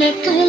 Nicholas.